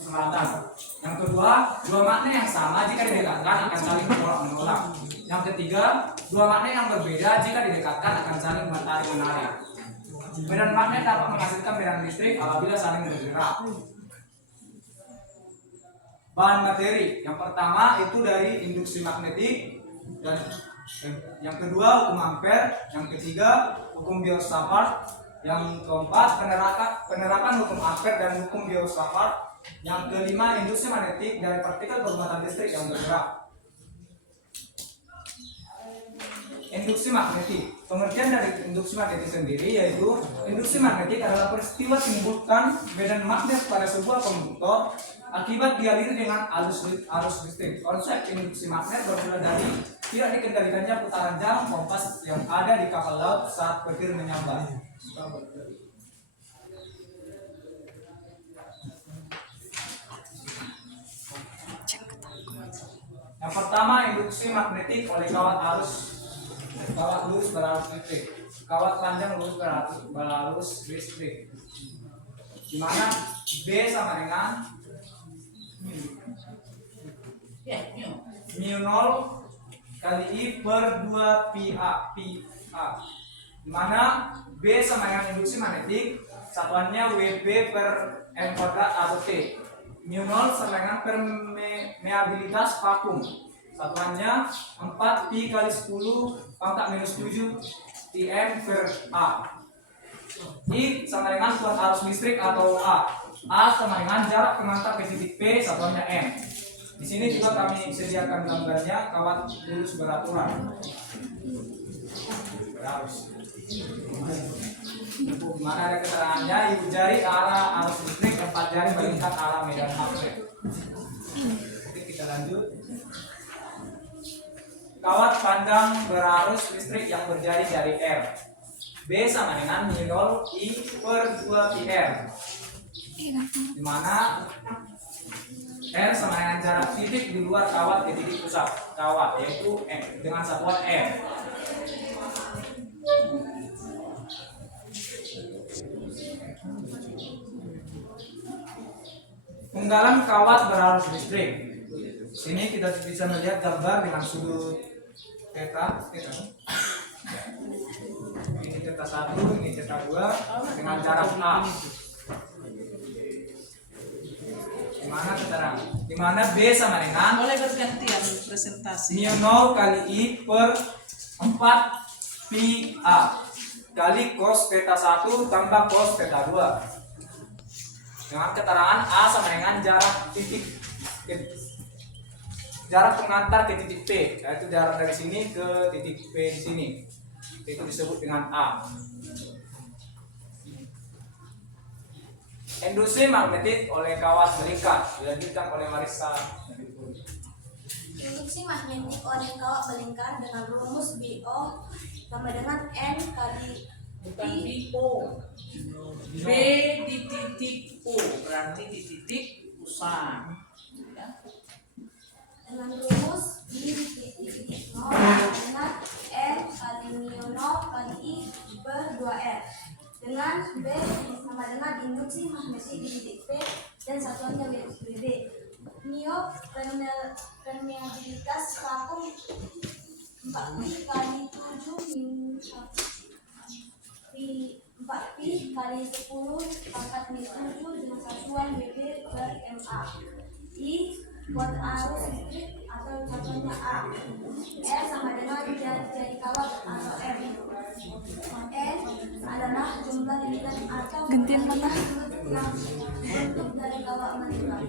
kesembratan. Yang kedua, dua makna yang sama jika didekatkan akan saling menolak. Yang ketiga, dua makna yang berbeda jika didekatkan akan saling menarik. Medan magnet dapat menghasilkan medan listrik apabila saling bergerak. Bahan materi yang pertama itu dari induksi magnetik, dan yang kedua hukum Ampere, yang ketiga hukum Biot-Savart, yang keempat penerapan hukum Ampere dan hukum Biot-Savart, yang kelima induksi magnetik dari partikel bermuatan listrik yang bergerak. Induksi magnetik. Pengertian dari induksi magnetik sendiri yaitu induksi magnetik adalah peristiwa timbulkan medan magnet pada sebuah konduktor akibat dialiri dengan arus listrik. Konsep induksi magnet bermula dari tidak dikendalikannya putaran jarum kompas yang ada di kapal laut saat petir menyambar. Yang pertama, induksi magnetik oleh kawat lurus berarus listrik. Kawat panjang lurus berarus listrik. Di mana B sama dengan mu0 kali I per 2 pi A. Di mana B sama dengan induksi magnetik, satuannya WB per M kuadrat atau T. mu0 sama dengan permeabilitas vakum, satuannya 4 pi kali 10 pangkat minus 7 Tm per A. I sama dengan kuat arus listrik atau A. A sama dengan jarak pengantar ke titik P, satuannya M. Di sini juga kami sediakan gambarnya kawat lurus beraturan. Berarus. Mana ada keterangannya, ibu jari arah arus listrik, 4 jari melingkar arah medan magnet. Oke, kita lanjut. Kawat panjang berarus listrik yang berjari jari R. B sama dengan mu0 I per 2 pi R. Di mana R sama dengan jarak titik di luar kawat ke titik pusat kawat, yaitu M, dengan satuan M. Penggalan kawat berarus listrik. Sini kita bisa melihat gambar dengan sudut theta. Ini theta 1, ini theta 2 dengan jarak A. Di mana B sama dengan boleh bergantian presentasi. mu0 kali I per 4 pi A kali cos theta 1 tambah cos theta 2. Dengan keterangan A sama dengan jarak pengantar ke titik P, yaitu jarak dari sini ke titik P di sini. Itu disebut dengan A. Induksi magnetik oleh kawat belikat, dilanjutkan oleh Marissa. Induksi magnetik oleh kawat belingkar dengan rumus BO sama dengan N kali Bukan di O. B di titik O, berarti di titik pusat. Ya. dengan rumus B di titik 0 dengan N kali mu0 kali I per 2R. Dengan B sama dengan induksi magnetik di titik P dan satuannya WB. Mu permeabilitas vakum 4 pi kali 7 4 pi kali 10 pangkat minus 7 dengan satuan WB per MA. I buat arus listrik atau satuannya A. R sama dengan jari kawat atau M. N adalah jumlah lingkaran atau gantian mana yang bentuk dari kawat melingkar.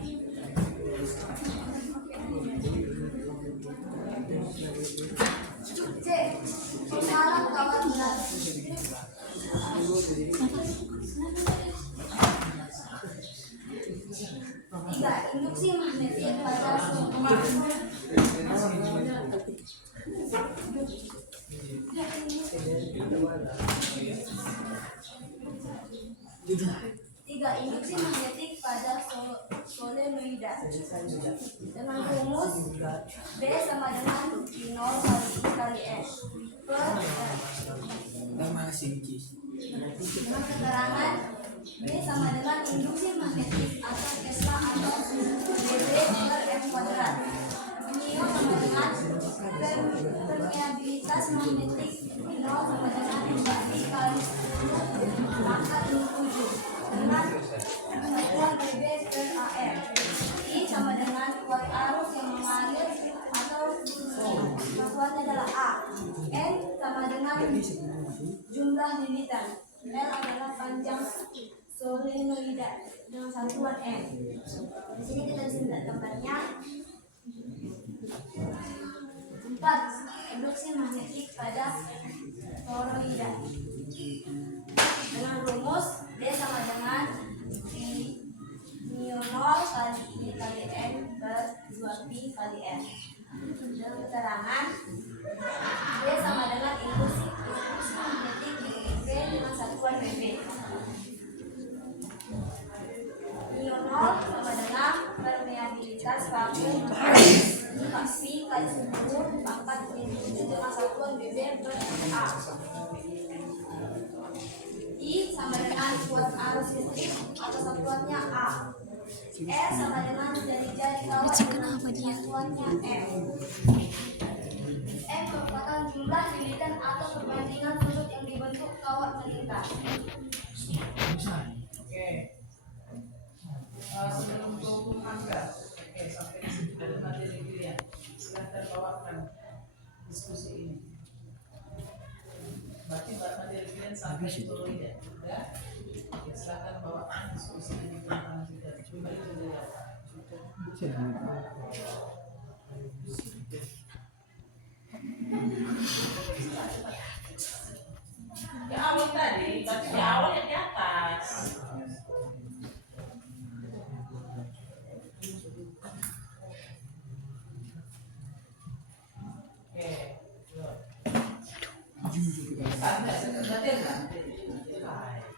C. Penghalang kawat berarus listrik. Tiga, induksi magnetik pada induksi magnetik pada solenoida dengan rumus B sama dengan I0 kali S per dengan keterangan B sama dengan induksi magnetik atau Tesla atau magnetik nol sama dengan 2pi kali 10 pangkat min 7 dengan satuan BB per AR. I sama dengan kuat arus yang mengalir atau satuannya adalah A. N sama dengan jumlah lilitan. L adalah panjang solenoida dengan satuan M. Di sini kita bisa lihat gambarnya. 4. Induksi magnetik pada toroida. Dengan rumus D sama dengan mu 0 kali I kali N per 2pi kali M. Dengan keterangan D sama dengan induksi magnetik B dengan satuan BB. Mu 0 sama dengan permeabilitas vakum pi kali 10 pangkat min 7 dengan satuan BB per A. I sama dengan kuat arus listrik atau satuannya A. R sama dengan jari-jari kawat dengan satuannya M. M merupakan jumlah lilitan atau perbandingan sudut yang dibentuk kawat melintang. Oke. Sebelum ke angka, oke sampai di situ dari materi pilihan. Silahkan bawakan diskusi ini. Berarti materi pilihan sampai itu ya. Sudah. Oke, silahkan bawakan diskusi ini tentang kita. Kembali ke di awal tadi, berarti di awal yang di atas.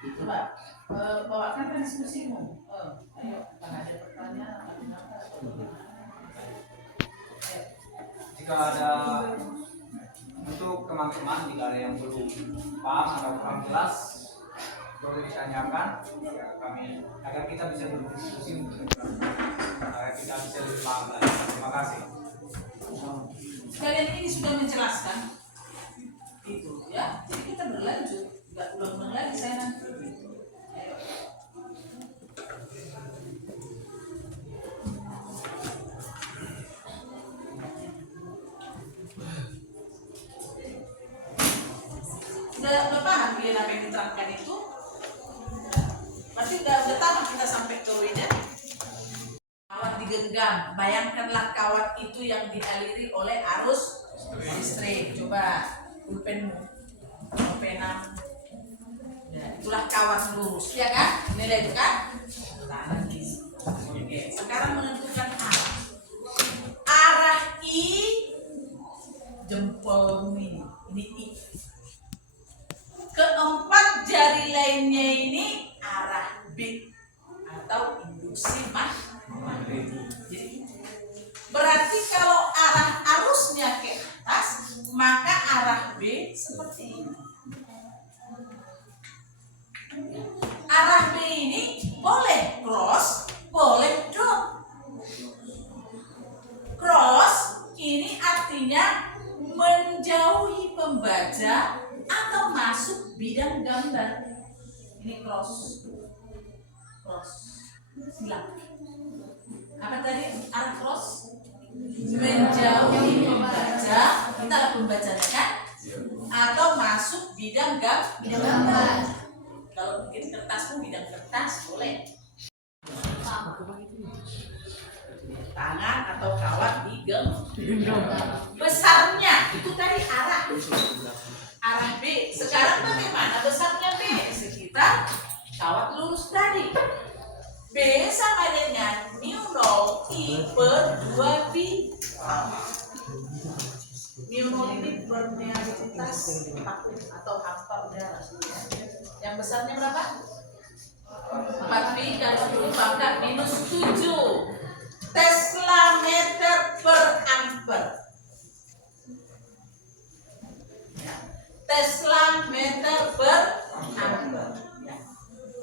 Coba bawakan kan diskusimu. Ayo, apakah ada pertanyaan atau Jika ada untuk teman-teman, jika ada yang belum paham atau kurang jelas, boleh ditanyakan ya, kami agar kita bisa berdiskusi agar kita bisa lebih paham lagi. Terima kasih. Kalian ini sudah menjelaskan itu ya, jadi kita berlanjut, nggak ulang-ulang lagi saya nanti. Ayo. Udah paham kalian apa yang diterangkan itu? Berarti udah tahu kita sampai ke WD. Kawat digenggam, bayangkanlah kawat itu yang dialiri oleh arus listrik. Coba pulpenmu, pena. Ya, itulah kawat lurus, ya kan? Nilai itu kan? Nah, oke, sekarang menentukan arah. Arah I, jempolmu ini I. Keempat jari lainnya ini arah B atau induksi magnetik. Jadi berarti kalau arah arusnya ke atas, maka arah B seperti ini. Arah B ini boleh cross, boleh dot. Cross ini artinya menjauhi pembaca atau masuk bidang gambar. Ini cross. Silang. Apa tadi arah cross? Menjauhi pembaca, kita lah pembacanya kan? Atau masuk bidang gambar. Kalau mungkin kertasmu bidang kertas boleh. Tangan atau kawat digenggam. Besarnya itu tadi arah B. Sekarang bagaimana besarnya B? Sekitar kawat lurus tadi. B sama dengan mu 0 I per 2pi. Mu 0 ini permeabilitas vakum atau hampa udara. Yang besarnya berapa? 4pi kali 10 pangkat minus 7 Tesla meter per ampere. Tesla meter per ampere.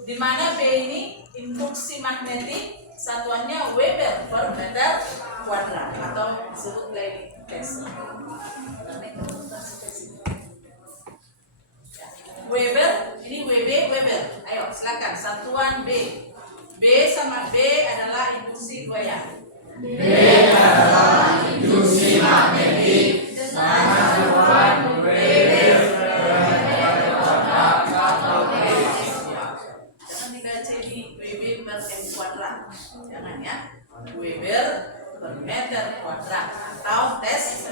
Di mana B ini induksi magnetik, satuannya Weber per meter kuadrat atau disebut lagi Tesla. Karena itu silakan. Satuan B. B sama B adalah induksi goyang. B adalah induksi magnetik mana satuan Weber per kuadrat atau P. Jangan dibaca di Wb per m kuadrat. Jangan ya. Weber per meter kuadrat atau tes.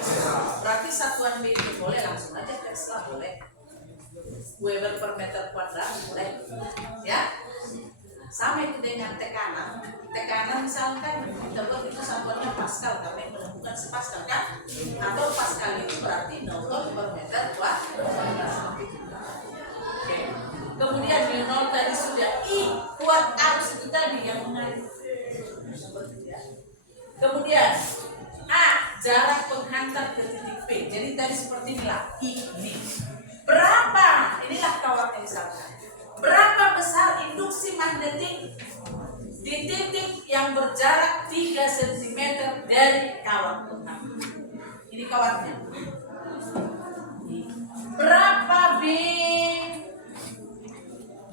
Berarti satuan B itu boleh langsung aja tes lah boleh. Weber per meter kuadrat boleh. Ya. Sama itu dengan tekanan. Tekanan misalkan kita buat itu satuannya Pascal, kami menemukan sepascal kan? Atau Pascal itu berarti Newton per meter kuadrat. Oke. Kemudian Newton tadi sudah I kuat arus itu tadi yang mengalir. Kemudian A jarak penghantar ke titik P. Jadi tadi seperti inilah I ini. Berapa? Inilah kawatnya misalkan. Berapa besar induksi magnetik di titik yang berjarak 3 cm dari kawat penghantar? Ini kawatnya. Berapa B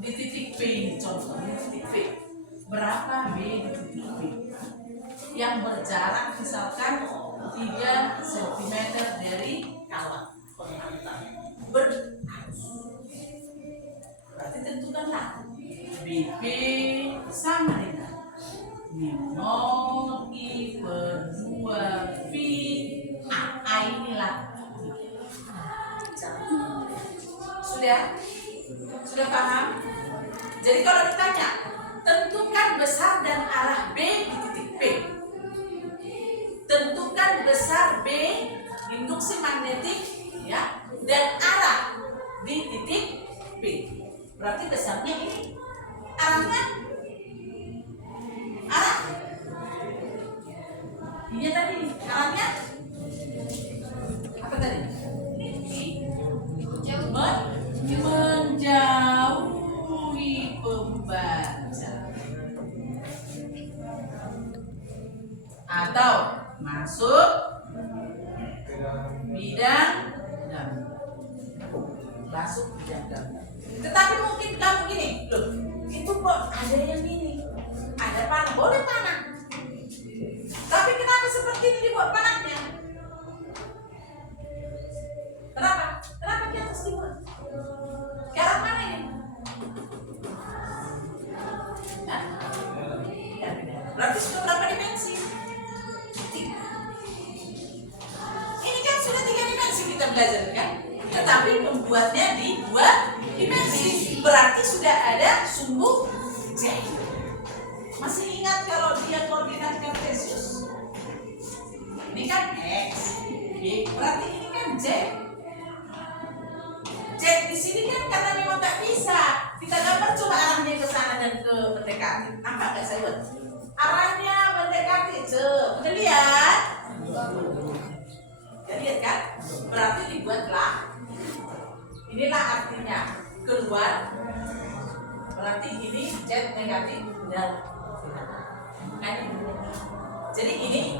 di titik P ini contoh di titik P. Berapa B di titik P? Yang berjarak misalkan 3 cm dari kawat penghantar. Berarti tentukanlah BP sama dengan I per 2 V A inilah. Sudah paham? Jadi kalau ditanya tentukan besar dan arah B di titik P. Tentukan besar B induksi magnetik ya dan arah di titik B. Berarti besarnya ini. Arahnya arah ini tadi arahnya apa tadi? Menjauhi pembaca atau masuk bidang gambar. Masuk bidang gambar. Tetapi mungkin kamu gini, loh, itu kok ada yang ini, ada panah, boleh panah. Tapi kenapa seperti ini dibuat panahnya? Kenapa? Kenapa di atas dibuat? Ke arah mana ini? Nah, berarti sudah berapa dimensi? 3. Ini kan sudah 3 dimensi kita belajar kan? Tetapi membuatnya di 2 dimensi. Berarti sudah ada sumbu Z. Masih ingat kalau dia koordinat kartesius? Ini kan X, Y. Berarti ini kan Z. Z di sini kan karena memang nggak bisa. Kita gambar coba arahnya ke sana dan ke mendekati. Nampak nggak saya buat? Arahnya mendekati. Udah lihat? Udah lihat kan? Berarti dibuatlah. Inilah artinya keluar. Berarti ini Z negatif dan jadi ini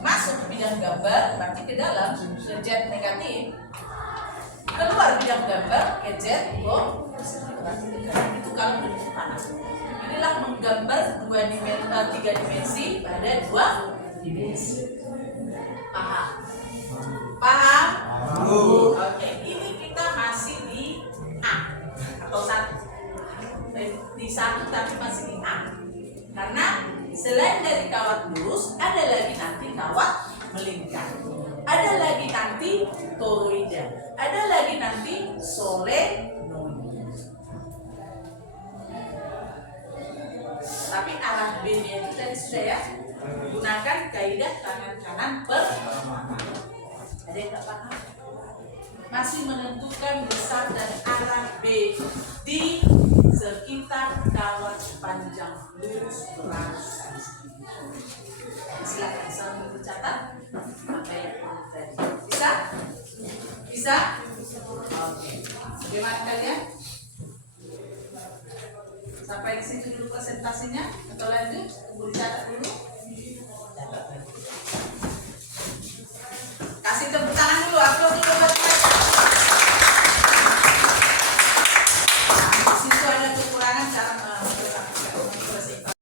masuk bidang gambar berarti ke dalam ke Z negatif, keluar bidang gambar ke Z itu kalau bentuk panas. Inilah menggambar 3 dimensi pada 2 dimensi. Paham? Paham? Oke, ini kita masih di A atau 1. Di 1 tapi masih di A. Karena selain dari kawat lurus, ada lagi nanti kawat melingkar. Ada lagi nanti toroida. Ada lagi nanti solenoid. Tapi arah B-nya itu tadi sudah ya. Gunakan kaidah tangan kanan perlawanan. Ada yang tak paham? Masih menentukan besar dan arah B di sekitar kawat panjang lurus berarus. Silakan sambil dicatat apa yang tadi. Bisa? Bisa? Oke. Bagaimana kalian? Sampai di situ dulu presentasinya atau lanjut? Tunggu dicatat dulu. Kasih tepuk tangan dulu, upload dulu buat mereka. Nah, di situ ada kekurangan cara